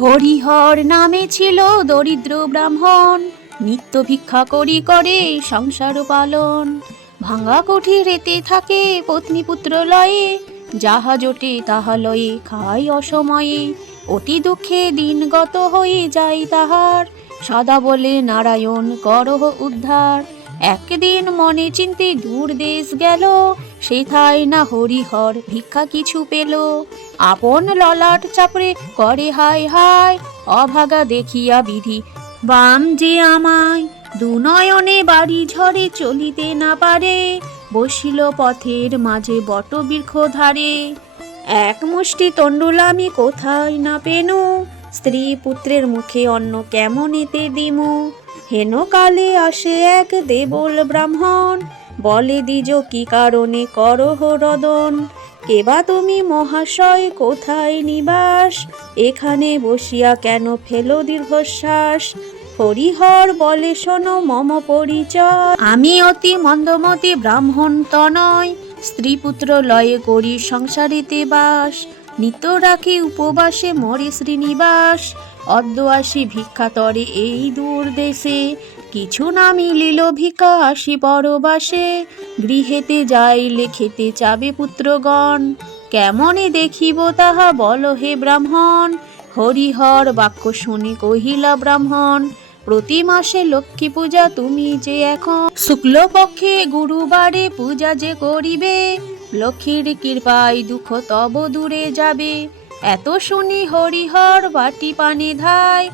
হরিহর নামে ছিল দরিদ্র ব্রাহ্মণ, নিত্য ভিক্ষা করি করে সংসার পালন। ভাঙা কুঠিরেতে থাকে পত্নী পুত্র লয়ে, যাহা জোটে তাহা লয়ে খায় অসময়ে। অতি দুঃখে দিন গত হয়ে যায় তাহার, সদা বলে নারায়ণ করহ উদ্ধার। একদিন মনে চিন্তে দূর দেশ গেল, সেথায় না হরিহর ভিক্ষা কিছু পেল। আপন ললাট চাপড়ে করে হায় হায়, অভাগা দেখিয়া বিধি বাম যে আমায়। দুনয়নে বাড়ি ঝরে চলিতে না পারে, বসিল পথের মাঝে বটবৃক্ষ ধারে। এক মুষ্টি তণ্ডুল আমি কোথায় না পেনু, স্ত্রী পুত্রের মুখে অন্ন কেমন এতে দিমু। হেন কালে আসে এক দেবল ব্রাহ্মণ, বলে দ্বিজ কি কারণে করহ রদন। কেবা তুমি মহাশয় কোথায় নিবাস, এখানে বসিয়া কেন ফেলো দীর্ঘশ্বাস। হরিহর বলে শোনো মম পরিচয়, আমি অতি মন্দমতি ব্রাহ্মণ তনয়। স্ত্রী পুত্র লয়ে করি সংসারেতে বাস, নিত্য রাখি উপবাসে মরে শ্রীনিবাস। অদ্য আসি ভিক্ষা তরে এই দূর দেশে, কিছু না মিলিল ভিক্ষা আসি পরবাসে। গৃহেতে যাইলে খেতে চাবে পুত্রগণ, কেমনে দেখিব তাহা বল হে ব্রাহ্মণ। হরিহর বাক্য শুনি কহিলা ব্রাহ্মণ, প্রতি মাসে লক্ষ্মী পূজা তুমি যে এখন, শুক্লপক্ষে গুরুবারে পূজা যে করিবে, লক্ষ্মীর কৃপায় দুঃখ তব দূরে যাবে। এত শুনি হরিহর বাটি পানে ধায়,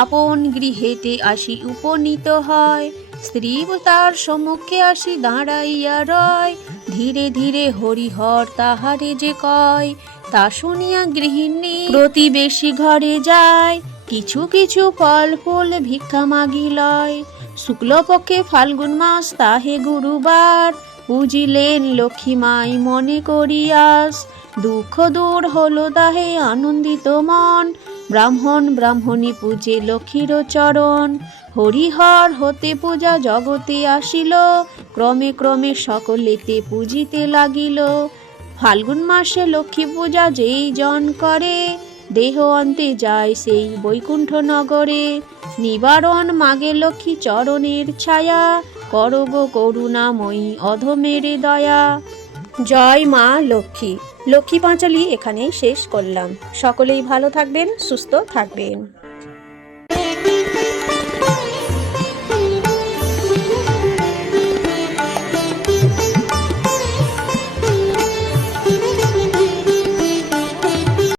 আপন গৃহেতে আসি উপনীত হয়। স্ত্রী তার সম্মুখে আসি দাঁড়াইয়া রয়, ধীরে ধীরে হরিহর তাহারে যে কয়। তা শুনিয়া গৃহিণী প্রতিবেশী ঘরে যায়, কিছু কিছু ফল ফুল ভিক্ষা মাগি লয়। শুক্লপক্ষে ফাল্গুন মাস তাহে গুরুবার, পুজিলেন লক্ষ্মী মাই মনে করিয়াস। দুঃখ দূর হলো তাহে আনন্দিত মন, ব্রাহ্মণ ব্রাহ্মণী পূজে লক্ষ্মীর চরণ। হরিহর হতে পূজা জগতে আসিল, ক্রমে ক্রমে সকলেতে পূজিতে লাগিল। ফাল্গুন মাসে লক্ষ্মী পূজা যেই জন করে, দেহ অন্তে যায় সেই বৈকুণ্ঠ নগরে। নিবারণ মাগে লক্ষ্মী চরণের ছায়া, করগ করুণাময়ী অধমের দয়া। জয় মা লক্ষ্মী। লক্ষ্মী পাঁচালী এখানেই শেষ করলাম। সকলেই ভালো থাকবেন, সুস্থ থাকবেন।